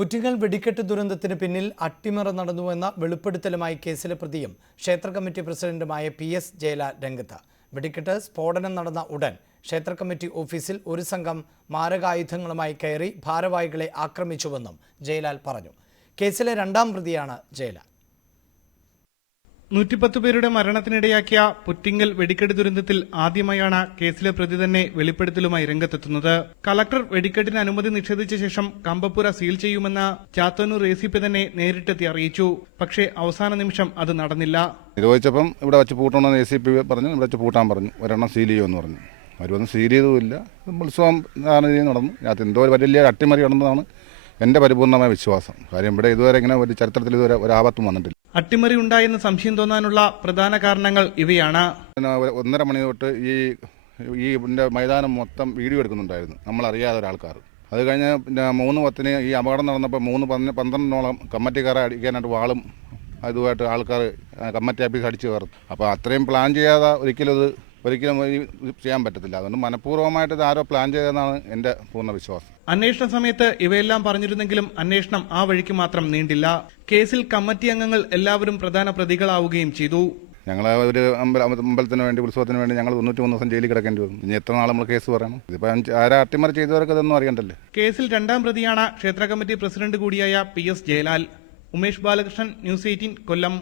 പുറ്റിങ്ങൽ വെടിക്കെട്ട് ദുരന്തത്തിന് പിന്നിൽ അട്ടിമറി നടന്നുവെന്ന വെളിപ്പെടുത്തലുമായി കേസിലെ പ്രതിയും ക്ഷേത്ര കമ്മിറ്റി പ്രസിഡന്റുമായ PS ജയലാൽ രംഗത്ത്. വെടിക്കെട്ട് സ്ഫോടനം നടന്ന ഉടൻ ക്ഷേത്ര കമ്മിറ്റി ഓഫീസിൽ ഒരു സംഘം മാരകായുധങ്ങളുമായി കയറി ഭാരവാഹികളെ ആക്രമിച്ചുവെന്നും ജയലാൽ പറഞ്ഞു. കേസിലെ രണ്ടാം പ്രതിയാണ് ജയലാൽ. 110 പേരുടെ മരണത്തിനിടയാക്കിയ പുറ്റിങ്ങൽ വെടിക്കെട്ട് ദുരന്തത്തിൽ ആദ്യമായാണ് കേസിലെ പ്രതി തന്നെ വെളിപ്പെടുത്തലുമായി രംഗത്തെത്തുന്നത്. കളക്ടർ വെടിക്കെട്ടിന് അനുമതി നിഷേധിച്ച ശേഷം കമ്പപ്പുര സീൽ ചെയ്യുമെന്ന് ചാത്തന്നൂർ ACP തന്നെ നേരിട്ടെത്തി അറിയിച്ചു. പക്ഷേ അവസാന നിമിഷം അത് നടന്നില്ല. നിരോധിച്ചപ്പം ഇവിടെ വെച്ച് പൂട്ടണമെന്ന് ACP പറഞ്ഞു, ഇവിടെ വെച്ച് പൂട്ടാൻ പറഞ്ഞു, ഒരെണ്ണം സീൽ ചെയ്യുമെന്ന് പറഞ്ഞു. അവരൊന്നും സീൽ ചെയ്തുമില്ല. ഉത്സവം നടന്നു. അതിനകത്ത് എന്തോ വലിയ അട്ടിമറി നടന്നതാണ് എൻ്റെ പരിപൂർണമായ വിശ്വാസം. കാര്യം ഇവിടെ ഇതുവരെ ഇങ്ങനെ ഒരു ചരിത്രത്തിൽ ഇതുവരെ ഒരു ആപത്തും വന്നിട്ടില്ല. അട്ടിമറി ഉണ്ടായെന്ന് സംശയം തോന്നാനുള്ള പ്രധാന കാരണങ്ങൾ ഇവയാണ്. 1:30 മണി തൊട്ട് ഈ മൈതാനം മൊത്തം വീഡിയോ എടുക്കുന്നുണ്ടായിരുന്നു, നമ്മളറിയാതെ ഒരാൾക്കാർ. അത് കഴിഞ്ഞ് 3:10 ഈ അപകടം നടന്നപ്പോൾ 3:12 കമ്മിറ്റിക്കാരെ അടിക്കാനായിട്ട് വാളും അതുമായിട്ട് ആൾക്കാർ കമ്മിറ്റി ഓഫീസ് അടിച്ചു കയറും. അപ്പോൾ അത്രയും പ്ലാൻ ചെയ്യാതെ ഒരിക്കലും ചെയ്യാൻ പറ്റത്തില്ല. അതുകൊണ്ട് മനഃപൂർവ്വമായിട്ട് ഇത് ആരോ പ്ലാൻ ചെയ്തതെന്നാണ് എൻ്റെ പൂർണ്ണ വിശ്വാസം. അന്വേഷണ സമയത്ത് ഇവയെല്ലാം പറഞ്ഞിരുന്നെങ്കിലും അന്വേഷണം ആ വഴിക്ക് മാത്രം നീണ്ടില്ല. കേസിൽ കമ്മിറ്റി അംഗങ്ങൾ എല്ലാവരും പ്രധാന പ്രതികളാവുകയും ചെയ്തു. ഞങ്ങൾ ഒരു അമ്പലത്തിന് വേണ്ടി, ഉത്സവത്തിന് വേണ്ടി ഞങ്ങൾ 93 ദിവസം ജയിലിൽ കിടക്കേണ്ടി വരും. ഇനി എത്ര നാൾ നമ്മൾ കേസ് പറയണം? ഇതിപ്പോൾ ആരാ അട്ടിമറി ചെയ്തവർക്ക് ഇതൊന്നും അറിയണ്ടല്ലേ. കേസിൽ രണ്ടാം പ്രതിയാണ് ക്ഷേത്ര കമ്മിറ്റി പ്രസിഡന്റ് കൂടിയായ PS ജയലാൽ. ഉമേഷ് ബാലകൃഷ്ണൻ, News 18 കൊല്ലം.